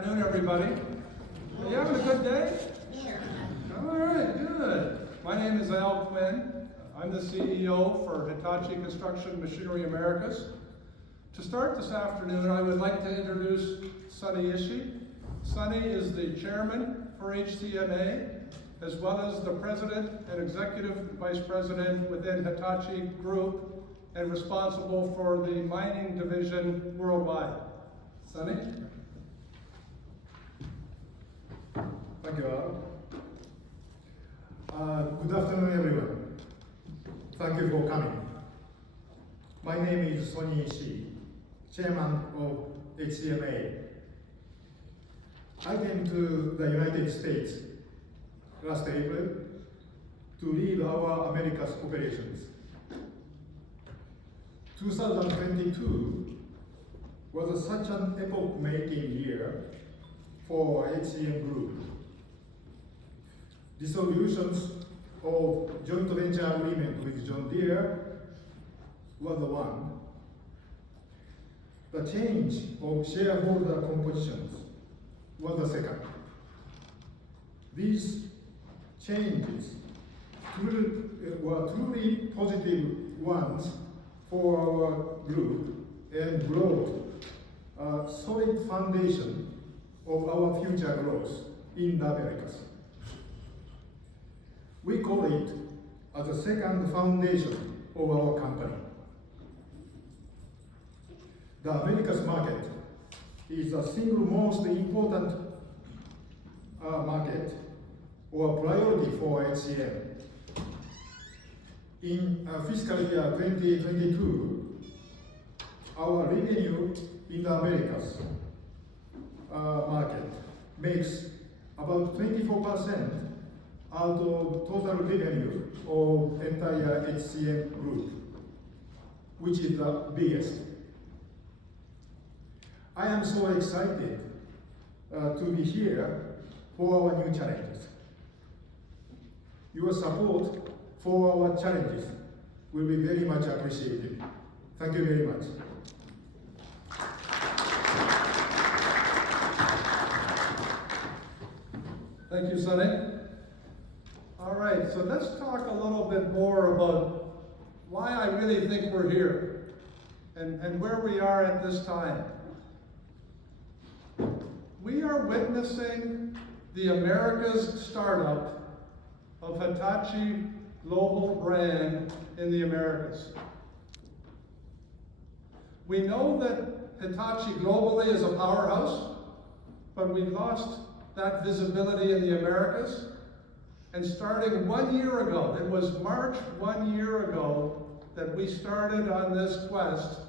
Good afternoon, everybody. Are you having a good day? All right, good. My name is Al Quinn. I'm the CEO for Hitachi Construction Machinery Americas. To start this afternoon, I would like to introduce Sunny Ishii. Sunny is the chairman for HCMA, as well as the president and executive vice president within Hitachi Group and responsible for the mining division worldwide. Sunny? Thank you, Al. Good afternoon, everyone. Thank you for coming. My name is Sonny Ishii, chairman of HCMA. I came to the United States last April to lead our Americas operations. 2022 was such an epoch-making year for HCM Group. Dissolutions of joint venture agreement with John Deere was the one. The change of shareholder compositions was the second. These changes were truly positive ones for our group and brought a solid foundation of our future growth in the Americas. We call it as a second foundation of our company. The Americas market is the single most important market or priority for HCM. In fiscal year 2022, our revenue in the Americas market makes about 24% out of total revenue of entire HCM Group, which is the biggest. I am so excited to be here for our new challenges. Your support for our challenges will be very much appreciated. Thank you very much. Thank you, Sunny. All right, so let's talk a little bit more about why I really think we're here and where we are at this time. We are witnessing the Americas startup of Hitachi global brand in the Americas. We know that Hitachi globally is a powerhouse, but we've lost that visibility in the Americas. And starting 1 year ago, it was March 1 year ago that we started on this quest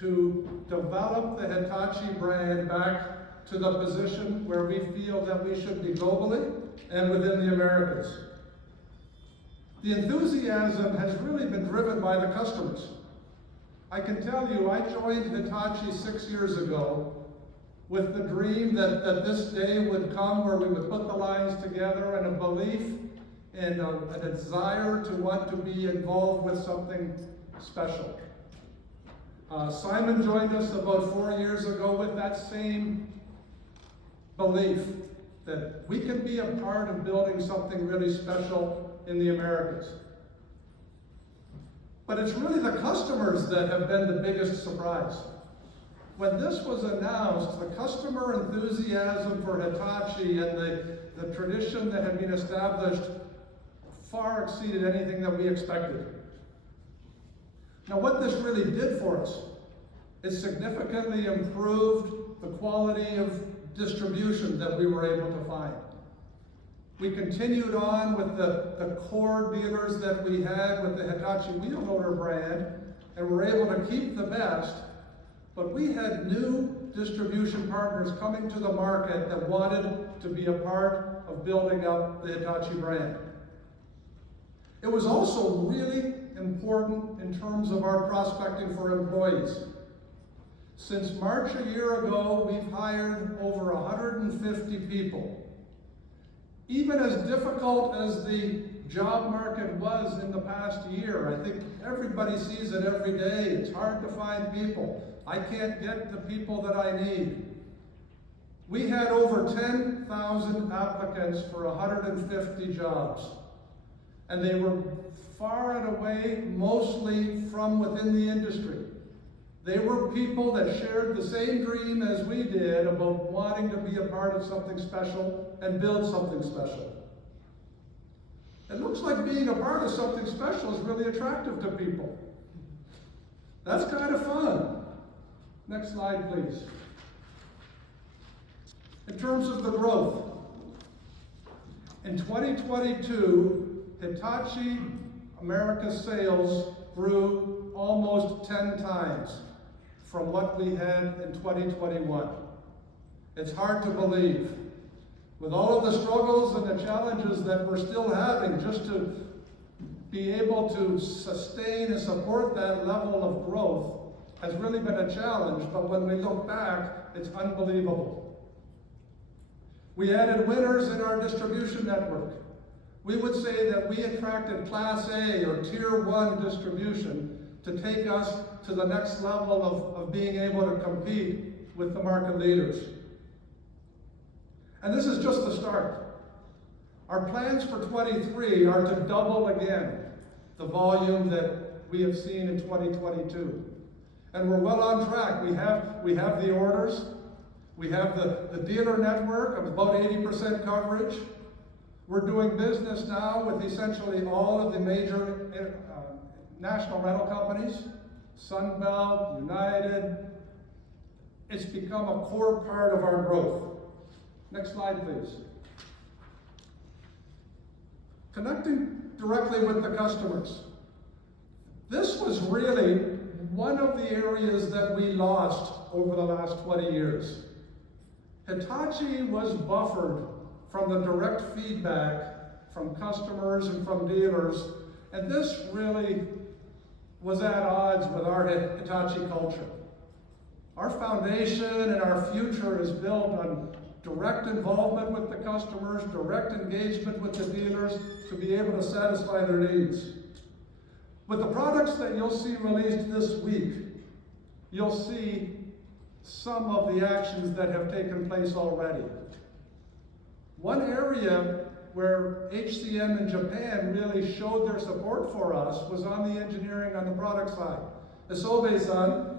to develop the Hitachi brand back to the position where we feel that we should be globally and within the Americas. The enthusiasm has really been driven by the customers. I can tell you, I joined Hitachi 6 years ago with the dream that this day would come where we would put the lines together and a belief and a desire to want to be involved with something special. Simon joined us about 4 years ago with that same belief that we can be a part of building something really special in the Americas. But it's really the customers that have been the biggest surprise. When this was announced, the customer enthusiasm for Hitachi and the tradition that had been established far exceeded anything that we expected. Now, what this really did for us, it significantly improved the quality of distribution that we were able to find. We continued on with the core dealers that we had with the Hitachi wheel loader brand, and were able to keep the best. But we had new distribution partners coming to the market that wanted to be a part of building up the Hitachi brand. It was also really important in terms of our prospecting for employees. Since March a year ago, we've hired over 150 people. Even as difficult as the job market was in the past year, I think everybody sees it every day. It's hard to find people. I can't get the people that I need. We had over 10,000 applicants for 150 jobs. And they were far and away mostly from within the industry. They were people that shared the same dream as we did about wanting to be a part of something special and build something special. It looks like being a part of something special is really attractive to people. That's kind of fun. Next slide, please. In terms of the growth, in 2022, Hitachi America's sales grew almost 10 times from what we had in 2021. It's hard to believe. With all of the struggles and the challenges that we're still having, just to be able to sustain and support that level of growth has really been a challenge, but when we look back, it's unbelievable. We added winners in our distribution network. We would say that we attracted Class A or Tier 1 distribution to take us to the next level of being able to compete with the market leaders. And this is just the start. Our plans for 23 are to double again the volume that we have seen in 2022. And we're well on track. We have the orders. We have the dealer network of about 80% coverage. We're doing business now with essentially all of the major national rental companies, Sunbelt, United. It's become a core part of our growth. Next slide, please. Connecting directly with the customers. This was really one of the areas that we lost over the last 20 years. Hitachi was buffered from the direct feedback from customers and from dealers, and this really was at odds with our Hitachi culture. Our foundation and our future is built on direct involvement with the customers, direct engagement with the dealers to be able to satisfy their needs. With the products that you'll see released this week, you'll see some of the actions that have taken place already. One area where HCM in Japan really showed their support for us was on the engineering on the product side. Isobe-san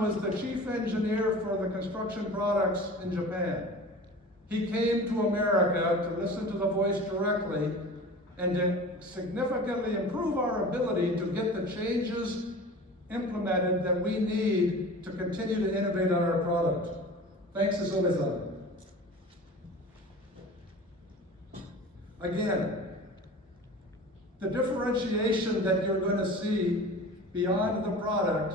was the chief engineer for the construction products in Japan. He came to America to listen to the voice directly and to significantly improve our ability to get the changes implemented that we need to continue to innovate on our product. Thanks, Isobe-san. Again, the differentiation that you're going to see beyond the product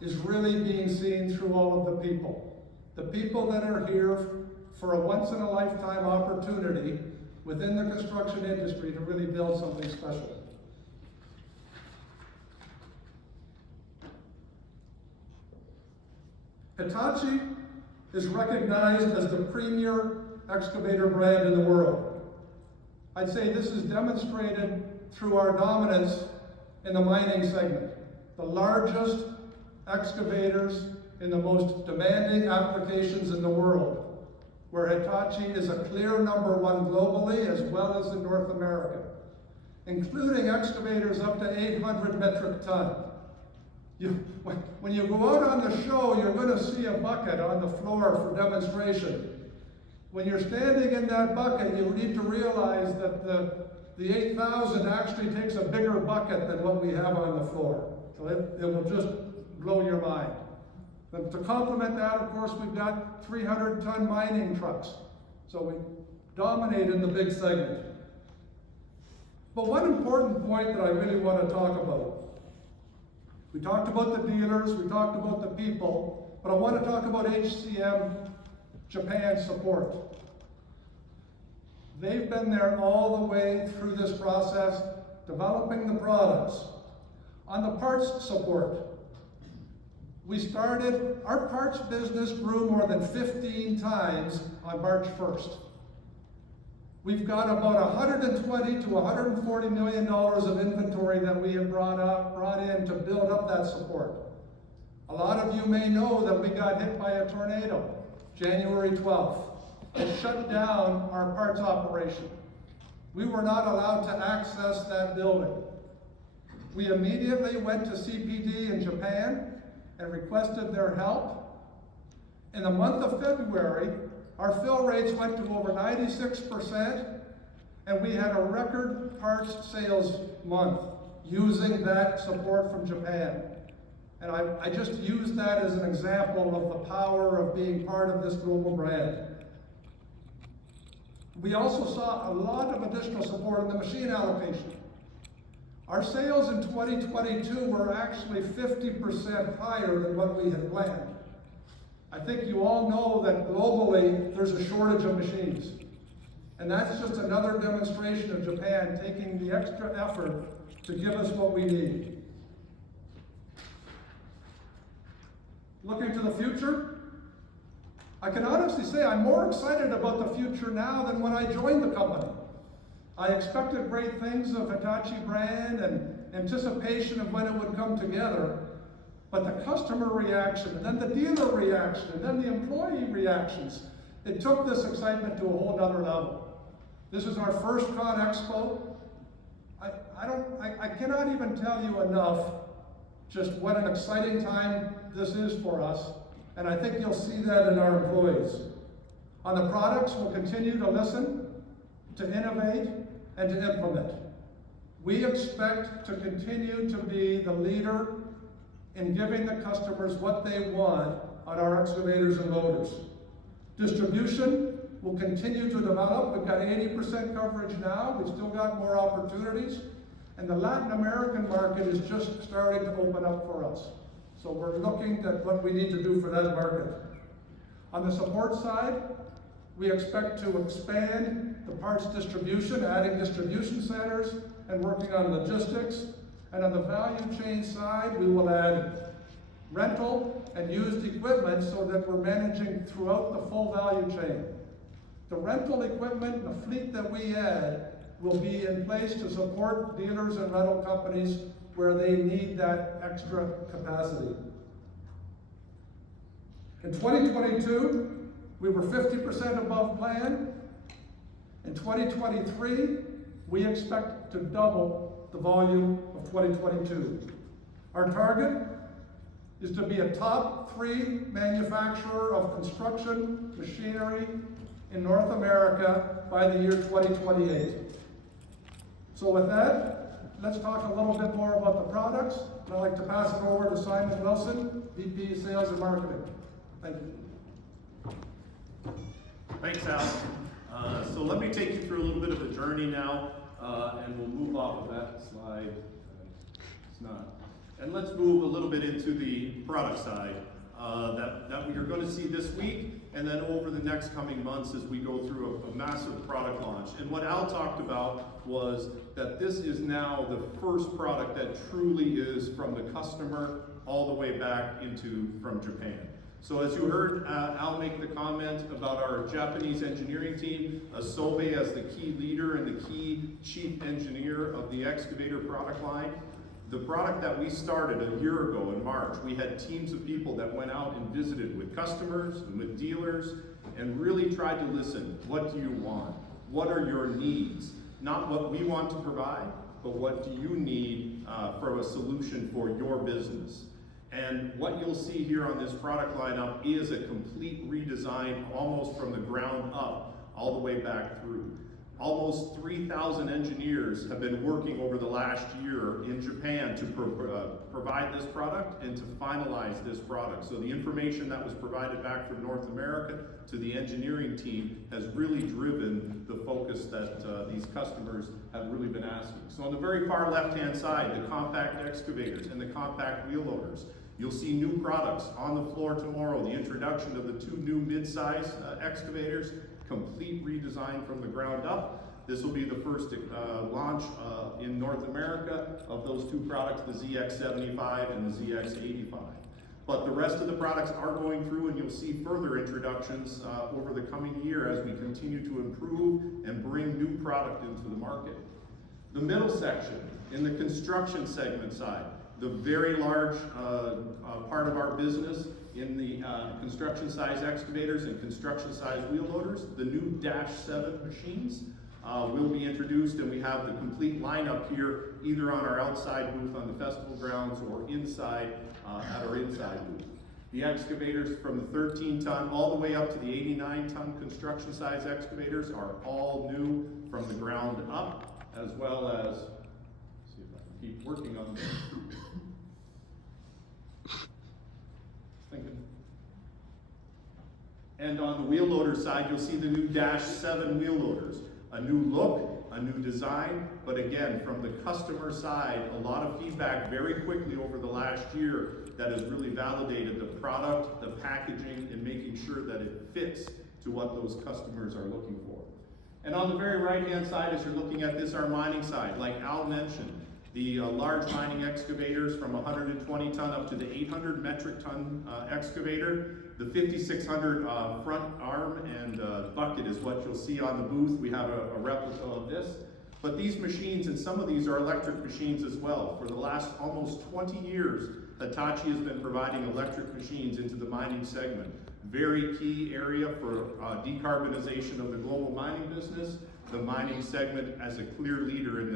is really being seen through all of the people. The people that are here for a once-in-a-lifetime opportunity within the construction industry to really build something special. Hitachi is recognized as the premier excavator brand in the world. I'd say this is demonstrated through our dominance in the mining segment. The largest excavators in the most demanding applications in the world, where Hitachi is a clear #1 globally as well as in North America, including excavators up to 800 metric ton. When you go out on the show, you're going to see a bucket on the floor for demonstration. When you're standing in that bucket, you need to realize that the 8,000 actually takes a bigger bucket than what we have on the floor. So it will just blow your mind. But to complement that, of course, we've got 300-ton mining trucks. So we dominate in the big segment. But one important point that I really want to talk about. We talked about the dealers, we talked about the people, but I want to talk about HCM Japan support. They've been there all the way through this process, developing the products. On the parts support, our parts business grew more than 15 times on March 1st. We've got about $120 to $140 million of inventory that we have brought in to build up that support. A lot of you may know that we got hit by a tornado. January 12th, and shut down our parts operation. We were not allowed to access that building. We immediately went to CPD in Japan and requested their help. In the month of February, our fill rates went to over 96%, and we had a record parts sales month using that support from Japan. And I just use that as an example of the power of being part of this global brand. We also saw a lot of additional support in the machine allocation. Our sales in 2022 were actually 50% higher than what we had planned. I think you all know that globally there's a shortage of machines. And that's just another demonstration of Japan taking the extra effort to give us what we need. Looking to the future, I can honestly say I'm more excited about the future now than when I joined the company. I expected great things of Hitachi brand and anticipation of when it would come together, but the customer reaction, and then the dealer reaction, and then the employee reactions, it took this excitement to a whole other level. This is our first Conexpo. I cannot even tell you enough just what an exciting time this is for us, and I think you'll see that in our employees. On the products, we'll continue to listen, to innovate, and to implement. We expect to continue to be the leader in giving the customers what they want on our excavators and loaders. Distribution will continue to develop. We've got 80% coverage now. We've still got more opportunities. And the Latin American market is just starting to open up for us. So we're looking at what we need to do for that market. On the support side, we expect to expand the parts distribution, adding distribution centers and working on logistics. And on the value chain side, we will add rental and used equipment so that we're managing throughout the full value chain. The rental equipment, the fleet that we add, will be in place to support dealers and rental companies where they need that extra capacity. In 2022, we were 50% above plan. In 2023, we expect to double the volume of 2022. Our target is to be a top 3 manufacturer of construction machinery in North America by the year 2028. So with that, let's talk a little bit more about the products. And I'd like to pass it over to Simon Wilson, VP Sales and Marketing. Thank you. Thanks, Al. So let me take you through a little bit of a journey now, and we'll move off of that slide. It's not. And let's move a little bit into the product side that we are going to see this week, and then over the next coming months as we go through a massive product launch. And what Al talked about was that this is now the first product that truly is from the customer all the way back from Japan. So as you heard Al make the comment about our Japanese engineering team, Asobe as the key leader and the key chief engineer of the excavator product line. The product that we started a year ago in March, we had teams of people that went out and visited with customers and with dealers and really tried to listen. What do you want? What are your needs? Not what we want to provide, but what do you need for a solution for your business? And what you'll see here on this product lineup is a complete redesign almost from the ground up all the way back through. Almost 3,000 engineers have been working over the last year in Japan to provide this product and to finalize this product. So the information that was provided back from North America to the engineering team has really driven the focus that these customers have really been asking. So on the very far left-hand side, the compact excavators and the compact wheel loaders. You'll see new products on the floor tomorrow, the introduction of the 2 new mid-size excavators, complete redesign from the ground up. This will be the first launch in North America of those 2 products, the ZX75 and the ZX85. But the rest of the products are going through, and you'll see further introductions over the coming year as we continue to improve and bring new product into the market. The middle section, in the construction segment side, the very large part of our business in the construction size excavators and construction size wheel loaders, the new -7 machines will be introduced, and we have the complete lineup here, either on our outside booth on the festival grounds or inside at our inside booth. The excavators from the 13-ton all the way up to the 89-ton construction size excavators are all new from the ground up, as well as, see if I can keep working on this. Thinking. And on the wheel loader side, you'll see the new -7 wheel loaders. A new look, a new design, but again, from the customer side, a lot of feedback very quickly over the last year that has really validated the product, the packaging, and making sure that it fits to what those customers are looking for. And on the very right-hand side, as you're looking at this, our mining side, like Al mentioned, the large mining excavators from 120 ton up to the 800 metric ton excavator. The 5600 front arm and bucket is what you'll see on the booth. We have a replica of this. But these machines, and some of these are electric machines as well. For the last almost 20 years, Hitachi has been providing electric machines into the mining segment. Very key area for decarbonization of the global mining business. The mining segment as a clear leader in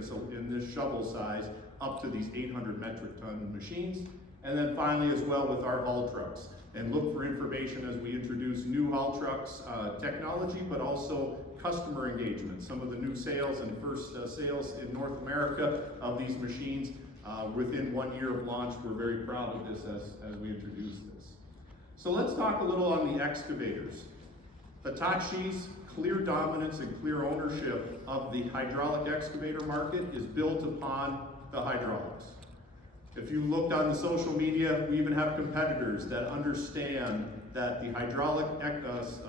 this shovel size up to these 800 metric ton machines. And then finally as well with our haul trucks. And look for information as we introduce new haul trucks technology, but also customer engagement. Some of the new sales and first sales in North America of these machines within 1 year of launch. We're very proud of this as we introduce this. So let's talk a little on the excavators. Hitachi's clear dominance and clear ownership of the hydraulic excavator market is built upon the hydraulics. If you looked on the social media, we even have competitors that understand that the hydraulic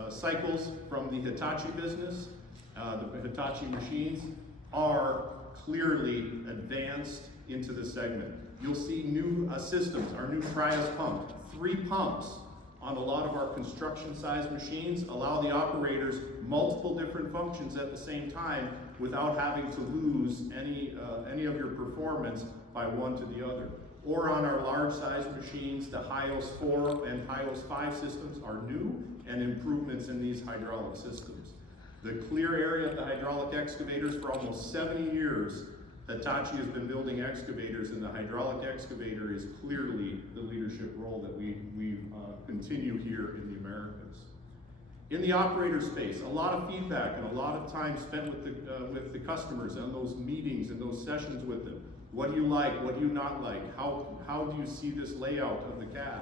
cycles from the Hitachi business, the Hitachi machines, are clearly advanced into the segment. You'll see new systems, our new Trias pump, 3 pumps on a lot of our construction size machines allow the operators multiple different functions at the same time without having to lose any of your performance by one to the other. Or on our large size machines, the HIOS 4 and HIOS 5 systems are new and improvements in these hydraulic systems. The clear area of the hydraulic excavators for almost 70 years, Hitachi has been building excavators, and the hydraulic excavator is clearly the leadership role that we continue here in the Americas. In the operator space, a lot of feedback and a lot of time spent with the customers on those meetings and those sessions with them. What do you like? What do you not like? How do you see this layout of the cab?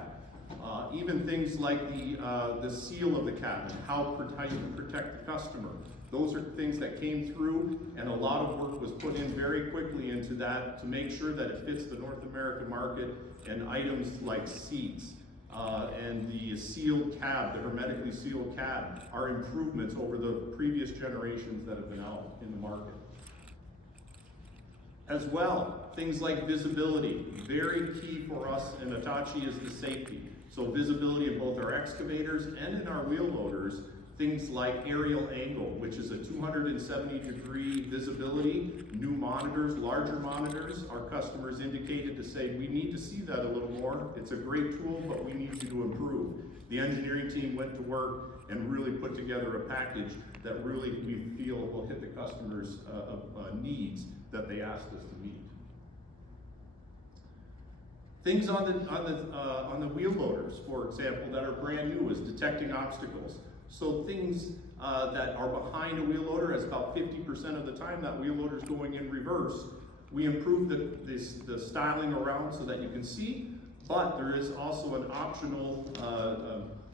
Even things like the seal of the cab and how you protect the customer. Those are things that came through, and a lot of work was put in very quickly into that to make sure that it fits the North American market, and items like seats and the sealed cab, the hermetically sealed cab, are improvements over the previous generations that have been out in the market. As well, things like visibility, very key for us in Hitachi is the safety. So visibility in both our excavators and in our wheel loaders. Things like aerial angle, which is a 270-degree visibility, new monitors, larger monitors. Our customers indicated to say, we need to see that a little more. It's a great tool, but we need you to improve. The engineering team went to work and really put together a package that really we feel will hit the customers' needs that they asked us to meet. Things on the wheel loaders, for example, that are brand new is detecting obstacles. So things that are behind a wheel loader, as about 50% of the time that wheel loader is going in reverse, we improve the styling around so that you can see, but there is also an optional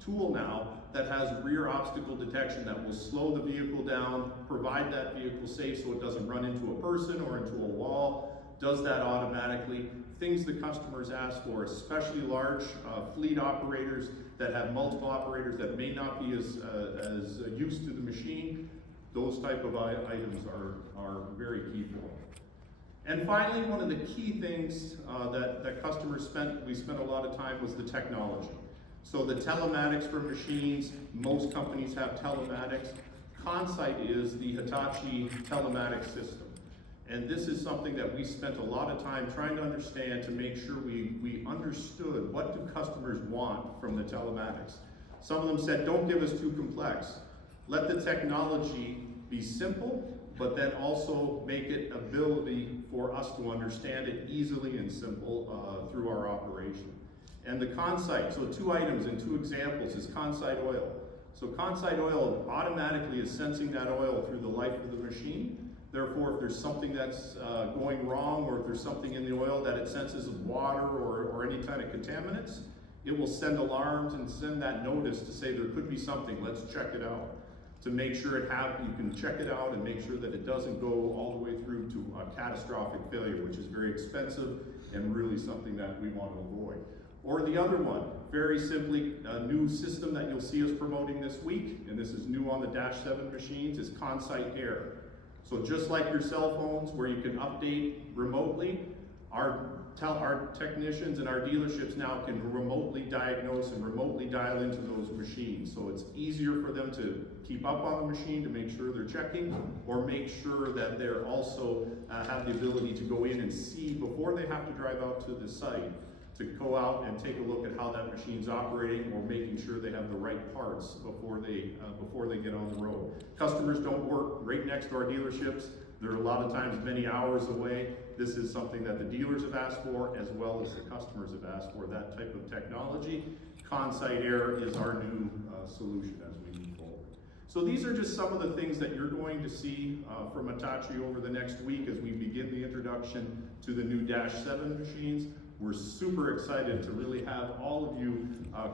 tool now that has rear obstacle detection that will slow the vehicle down, provide that vehicle safe so it doesn't run into a person or into a wall, does that automatically. Things the customers ask for, especially large fleet operators that have multiple operators that may not be as used to the machine, those type of items are very key for them. And finally, one of the key things that customers we spent a lot of time was the technology. So the telematics for machines, most companies have telematics. Consight is the Hitachi telematics system. And this is something that we spent a lot of time trying to understand to make sure we understood what do customers want from the telematics. Some of them said, don't give us too complex. Let the technology be simple, but then also make it ability for us to understand it easily and simple through our operation. And the Consite, so 2 items and 2 examples is Consite oil. So Consite oil automatically is sensing that oil through the life of the machine. Therefore, if there's something that's going wrong, or if there's something in the oil that it senses of water or any kind of contaminants, it will send alarms and send that notice to say there could be something, let's check it out. To make sure you can check it out and make sure that it doesn't go all the way through to a catastrophic failure, which is very expensive and really something that we want to avoid. Or the other one, very simply, a new system that you'll see us promoting this week, and this is new on the Dash 7 machines, is Consite Air. So just like your cell phones where you can update remotely, our technicians and our dealerships now can remotely diagnose and remotely dial into those machines. So it's easier for them to keep up on the machine to make sure they're checking, or make sure that they're also have the ability to go in and see before they have to drive out to the site, to go out and take a look at how that machine's operating, or making sure they have the right parts before they get on the road. Customers don't work right next to our dealerships. They're a lot of times many hours away. This is something that the dealers have asked for, as well as the customers have asked for, that type of technology. Consite Air is our new solution as we move forward. So these are just some of the things that you're going to see from Hitachi over the next week as we begin the introduction to the new Dash 7 machines. We're super excited to really have all of you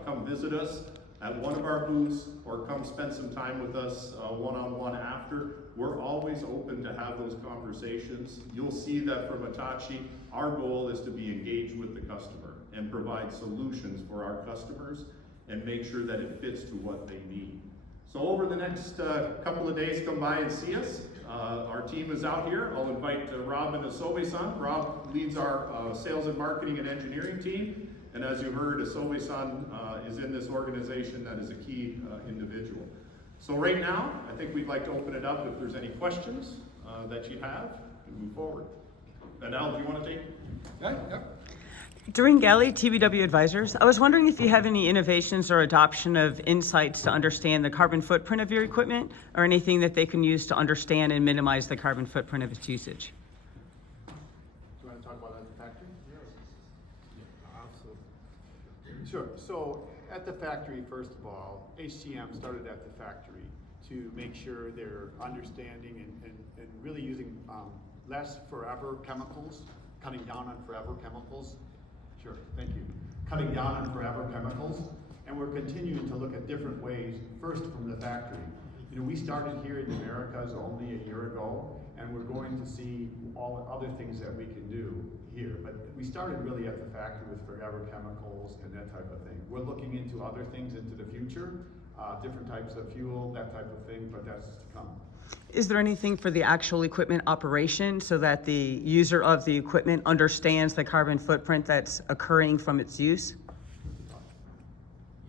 come visit us at one of our booths, or come spend some time with us one-on-one after. We're always open to have those conversations. You'll see that from Hitachi, our goal is to be engaged with the customer and provide solutions for our customers and make sure that it fits to what they need. So over the next couple of days, come by and see us. Our team is out here. I'll invite Rob and Asobe-san. Rob leads our sales and marketing and engineering team. And as you heard, Asobe-san is in this organization that is a key individual. So right now, I think we'd like to open it up if there's any questions that you have and move forward. And Al, do you want to take? Yeah. During Galley TBW Advisors, I was wondering if you have any innovations or adoption of insights to understand the carbon footprint of your equipment, or anything that they can use to understand and minimize the carbon footprint of its usage. Do you want to talk about that at the factory? Yeah, absolutely. Sure. So at the factory, first of all, HCM started at the factory to make sure they're understanding and really using less forever chemicals, cutting down on forever chemicals. Sure, thank you. Cutting down on forever chemicals, and we're continuing to look at different ways, first from the factory. You know, we started here in the Americas only a year ago, and we're going to see all the other things that we can do here. But we started really at the factory with forever chemicals and that type of thing. We're looking into other things into the future, different types of fuel, that type of thing, but that's to come. Is there anything for the actual equipment operation so that the user of the equipment understands the carbon footprint that's occurring from its use?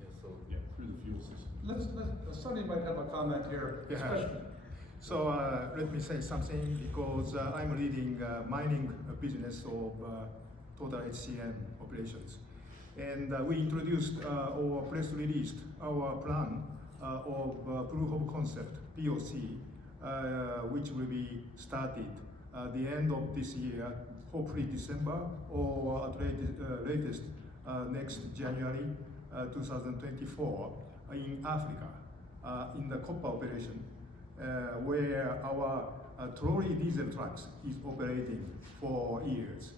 Yeah, through the fuel system. Sonny might have a comment here. Yeah. especially- So let me say something, because I'm leading mining business of total HCM operations. And we introduced or press released our plan of proof of concept, POC, which will be started the end of this year, hopefully December, or at latest next January 2024 in Africa, in the copper operation, where our trolley diesel trucks is operating for years.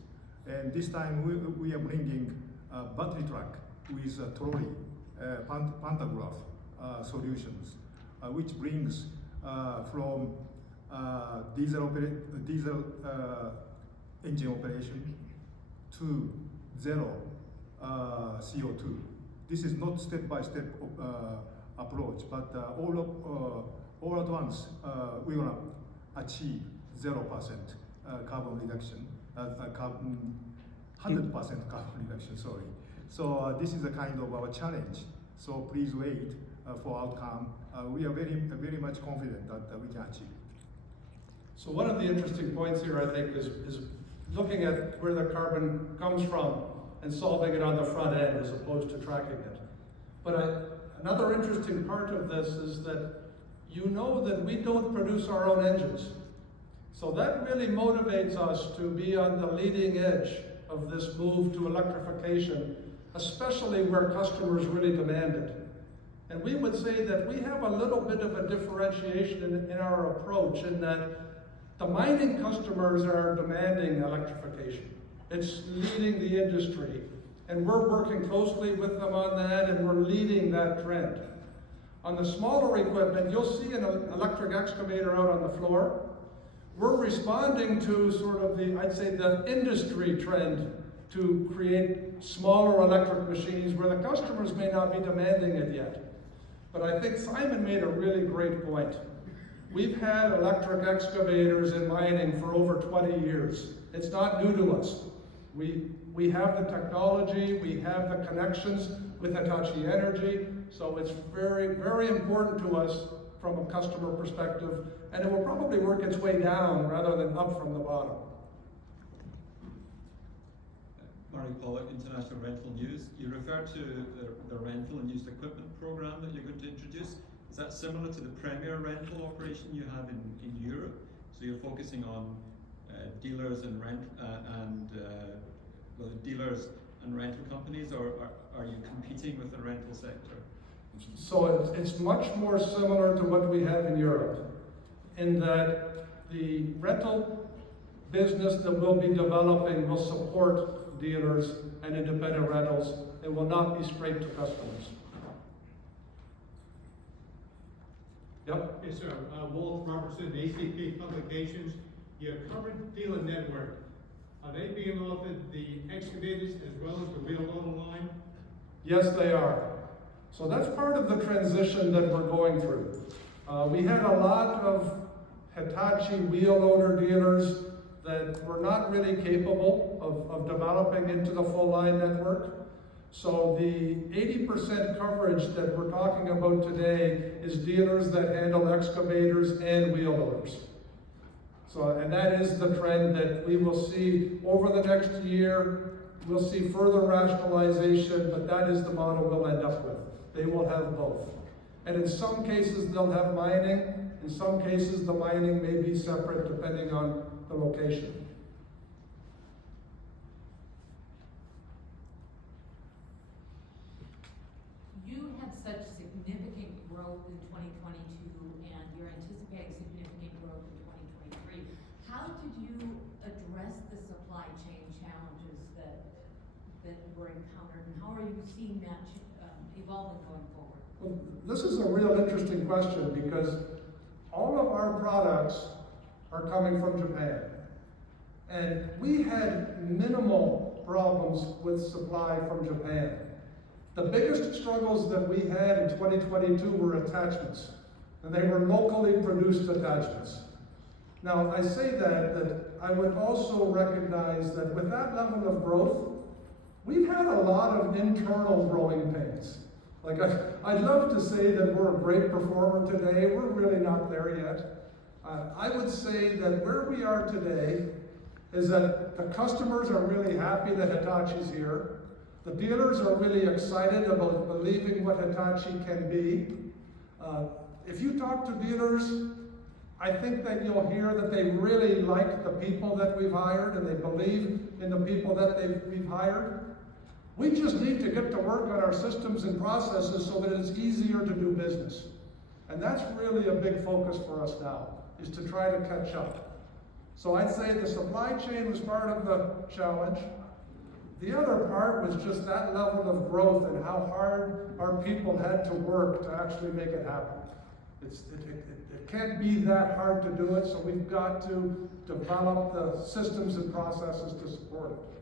And this time we are bringing a battery truck with a trolley pantograph solutions, which brings from diesel engine operation to zero CO2. This is not step-by-step approach, but all at once we want to achieve 0% carbon reduction, 100% carbon reduction, sorry. So this is a kind of our challenge. So please wait for outcome. We are very much confident that we can achieve. So one of the interesting points here, I think, is looking at where the carbon comes from and solving it on the front end as opposed to tracking it. But another interesting part of this is that you know that we don't produce our own engines. So that really motivates us to be on the leading edge of this move to electrification, especially where customers really demand it. And we would say that we have a little bit of a differentiation in our approach, in that the mining customers are demanding electrification. It's leading the industry, and we're working closely with them on that, and we're leading that trend. On the smaller equipment, you'll see an electric excavator out on the floor. We're responding to sort of I'd say the industry trend to create smaller electric machines where the customers may not be demanding it yet. But I think Simon made a really great point. We've had electric excavators in mining for over 20 years. It's not new to us. We have the technology, we have the connections with Hitachi Energy, so it's very, very important to us from a customer perspective, and it will probably work its way down rather than up from the bottom. Murray Pollock, International Rental News. You referred to the rental and used equipment program that you're going to introduce. Is that similar to the premier rental operation you have in Europe? So you're focusing on dealers and dealers and rental companies, or are you competing with the rental sector? So it's much more similar to what we have in Europe, in that the rental business that we'll be developing will support dealers and independent rentals and will not be straight to customers. Yep. Yes, sir. Walt Robertson, ACP Publications. Your current dealer network, are they being offered the excavators as well as the wheel loader line? Yes, they are. So that's part of the transition that we're going through. We had a lot of Hitachi wheel loader dealers that were not really capable of developing into the full line network. So the 80% coverage that we're talking about today is dealers that handle excavators and wheel loaders. So, and that is the trend that we will see over the next year. We'll see further rationalization, but that is the model we'll end up with. They will have both. And in some cases they'll have mining, in some cases the mining may be separate depending on the location. You had such significant growth in 2022, and you're anticipating significant growth in 2023. How did you address the supply chain challenges that were encountered, and how are you seeing that evolving going forward? Well, this is a real interesting question because all of our products are coming from Japan. And we had minimal problems with supply from Japan. The biggest struggles that we had in 2022 were attachments, and they were locally produced attachments. Now, I say that I would also recognize that with that level of growth, we've had a lot of internal growing pains. Like, I'd love to say that we're a great performer today. We're really not there yet. I would say that where we are today is that the customers are really happy that Hitachi's here. The dealers are really excited about believing what Hitachi can be. If you talk to dealers, I think that you'll hear that they really like the people that we've hired and they believe in the people that we've hired. We just need to get to work on our systems and processes so that it's easier to do business. And that's really a big focus for us now, is to try to catch up. So I'd say the supply chain was part of the challenge. The other part was just that level of growth and how hard our people had to work to actually make it happen. It can't be that hard to do it, so we've got to develop the systems and processes to support it.